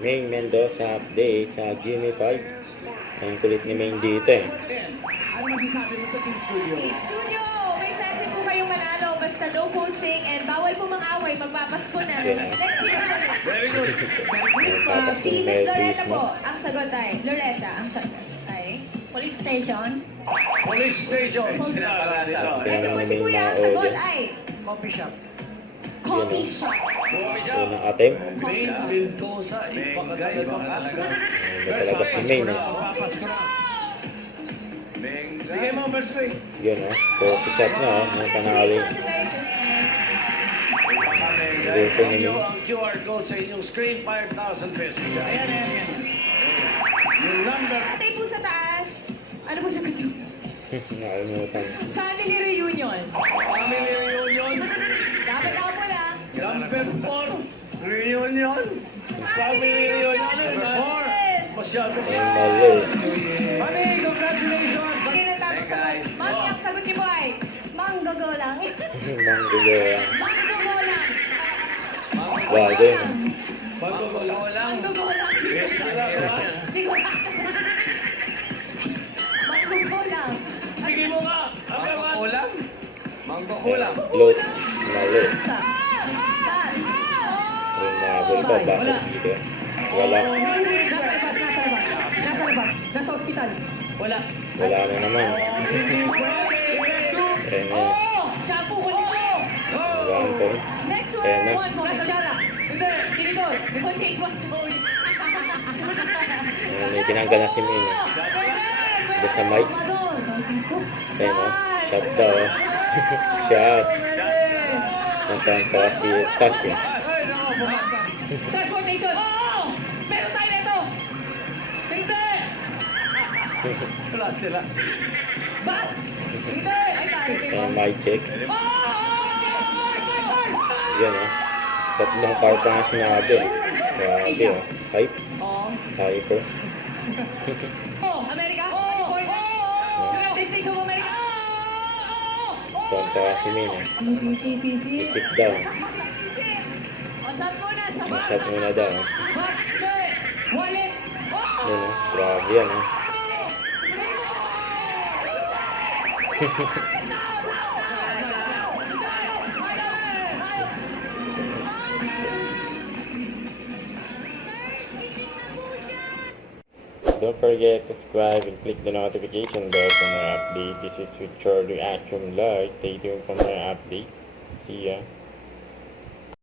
Maine Mendoza update sa Gimme 5. Ang kulit ni Maine dito eh. Ano masasabi mo sa Team Studio? Team Studio, may chance po kayong manalo. Basta no coaching and bawal po mang-away. Magpapasko na. Yeah. Let's see it. Very good. Si Miss Loretta po. Ang sagot ay, Loretta, ang sagot ay, Police Station. Police Station. Ito po si Kuya, ang sagot ay, Coffee shop. Coffee Shop. Coffee shop. Unang attempt. Maine Mendoza. Ipakatalaga talaga. Ano talaga si Maine eh. Bigay mo, first three. Yun oh. Coffee shop na oh. Ang panali. Gusto ni Yung Maine. QR code sa inyong screen, 5,000 pesos. Ayan. Yung number. Patay po sa taas. Ano po sagot yun? Nakalimutan. Family reunion. Family reunion. Dapat ako po lang. Number 4. Reunion. Family reunion. Number 4. Masyado Ay, siya. mali. Mami, congratulations. Hindi na tapos sagot. Mami, ang sagot niyo po ay, Manggogo lang. Manggulo yan. Manggogo lang. Bago yun. Manggogo lang. Manggogo lang. Yes, lang. Sigurado. Manggogo lang. Bigay mo nga. Manggogo lang. Manggogo lang. Float. Mali. Saan? Yung nabol pa. Bakit dito? Wala. Nasa labas. Nasa ospital. Wala. Wala na naman. Hindi pwede. Ayan na. Oo! Shampoo ko nito! One point. Next Ayan na. one! Nasa sala! Hindi! Dito! Dito! Take one point! Ayan, may tinanggal na si Maine eh. Doon sa mic. Ayan o. Shot daw. Shot. Puntahan pa si Tash eh. Ay, nako, bumasa. Transportation! Oo! Meron tayo nito! Hindi! Wala sila. Bas! Hindi! Ay, tayo Ayan, mic check. Oo! Yan o. Tatlong car pa nga sinabi eh. Grabe o. Hype. Oo! Hyper. Oh, Amerika? Oo! United States of America? Oo! Punta si Maine eh. PC. Isip daw. Masat muna sa Masat muna daw. Wallet! Yan o. Grabe yan o. Don't forget to subscribe and click the notification bell for more update. This is with your reaction live. Stay tuned for more update. See ya.